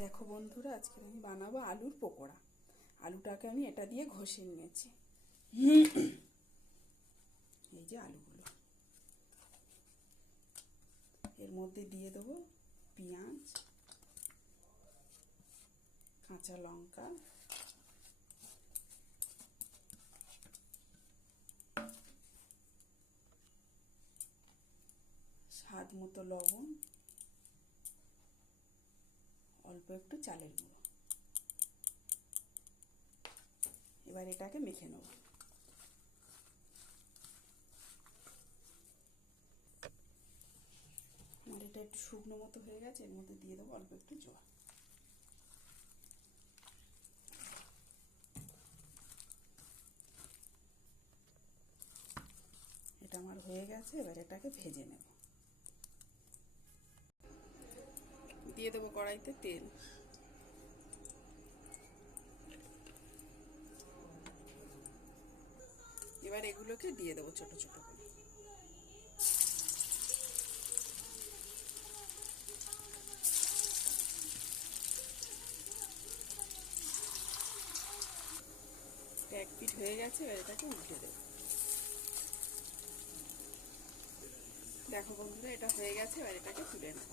দেখো বন্ধুরা, আজকে আমি বানাবো আলুর পকোড়া। আলুটাকে আমি এটা দিয়ে ঘষে নিয়েছি। এই যে আলুগুলো, এর মধ্যে দিয়ে দেবো পেঁয়াজ, কাঁচা লঙ্কা, স্বাদ মতো লবণ, অল্প একটু চালের গুঁড়ো। এবার এটাকে মেখে নেব। আমার এটা একটু শুকনো মতো হয়ে গেছে, এর মধ্যে দিয়ে দেবো অল্প একটু জল। এটা আমার হয়ে গেছে, এবার এটাকে ভেজে নেব। দিয়ে দেবো কড়াইতে তেল। এবার এগুলোকে দিয়ে দেবো ছোট ছোট করে। এক পিঠ হয়ে গেছে, এবার এটাকে উল্টে দেবো। দেখো বন্ধুরা, এটা হয়ে গেছে, এবার এটাকে তুলে নেব।